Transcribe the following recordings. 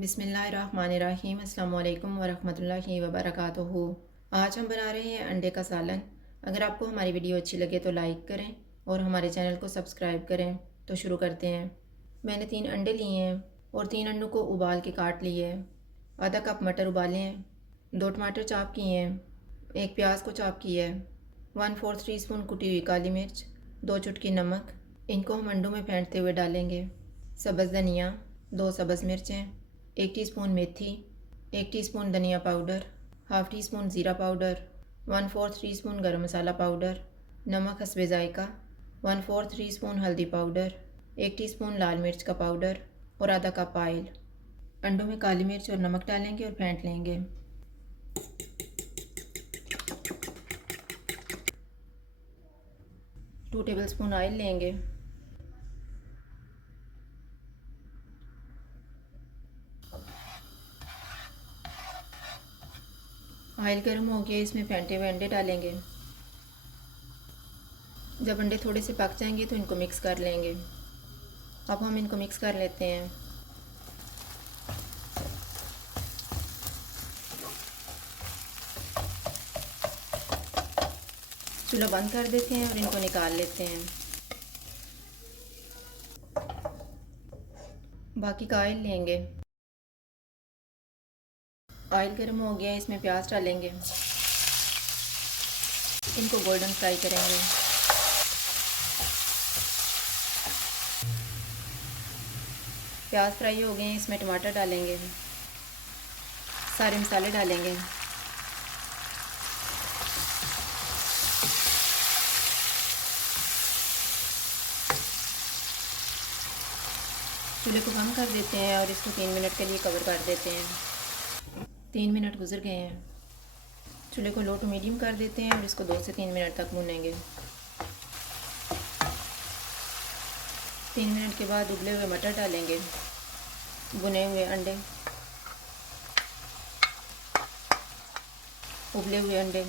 बिस्मिल्लाहिर्रहमानिर्रहीम। अस्सलाम वालेकुम वरहमतुल्लाहि वबरकातुहू। आज हम बना रहे हैं अंडे का सालन। अगर आपको हमारी वीडियो अच्छी लगे तो लाइक करें और हमारे चैनल को सब्सक्राइब करें। तो शुरू करते हैं। मैंने 3 अंडे लिए हैं और 3 अंडों को उबाल के काट लिए है। आधा कप मटर उबाले हैं, 2 टमाटर चॉप किए हैं, 1 प्याज को चॉप किया है, 1/4 टीस्पून कुटी हुई काली मिर्च, 2 चुटकी नमक। इनको हम अंडों में फेंटते हुए डालेंगे। सब्ज़ धनिया, 2 सब्ज़ मिर्चें, 1 टीस्पून मेथी, 1 टीस्पून धनिया पाउडर, हाफ़ टी स्पून ज़ीरा पाउडर, 1/4 टीस्पून गरम मसाला पाउडर, नमक हस्बे ज़ायक़ा, 1/4 टीस्पून हल्दी पाउडर, 1 टीस्पून लाल मिर्च का पाउडर और आधा कप ऑयल। अंडों में काली मिर्च और नमक डालेंगे और फेंट लेंगे। टू टेबलस्पून ऑयल लेंगे। ऑयल गर्म हो गया, इसमें फेंटे हुए अंडे डालेंगे। जब अंडे थोड़े से पक जाएंगे तो इनको मिक्स कर लेंगे। अब हम इनको मिक्स कर लेते हैं। चूल्हा बंद कर देते हैं और इनको निकाल लेते हैं। बाकी का ऑयल लेंगे। ऑयल गर्म हो गया, इसमें प्याज डालेंगे। इनको गोल्डन फ्राई करेंगे। प्याज फ्राई हो गए हैं, इसमें टमाटर डालेंगे। सारे मसाले डालेंगे। चूल्हे को कम कर देते हैं और इसको 3 मिनट के लिए कवर कर देते हैं। 3 मिनट गुजर गए हैं। चूल्हे को लो टू मीडियम कर देते हैं और इसको 2 से 3 मिनट तक भूनेंगे। 3 मिनट के बाद उबले हुए मटर डालेंगे, भुने हुए अंडे, उबले हुए अंडे,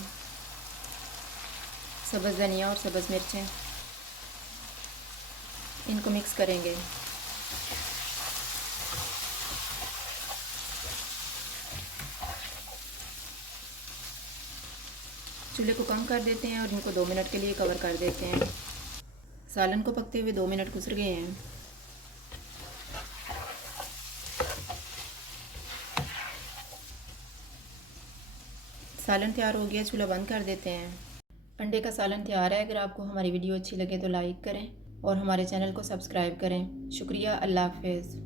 सब्ज़ धनिया और सब्ज़ मिर्चें। इनको मिक्स करेंगे। चूल्हे को कम कर देते हैं और इनको 2 मिनट के लिए कवर कर देते हैं। सालन को पकते हुए 2 मिनट गुजर गए हैं। सालन तैयार हो गया, चूल्हा बंद कर देते हैं। अंडे का सालन तैयार है। अगर आपको हमारी वीडियो अच्छी लगे तो लाइक करें और हमारे चैनल को सब्सक्राइब करें। शुक्रिया। अल्लाह हाफ़िज़।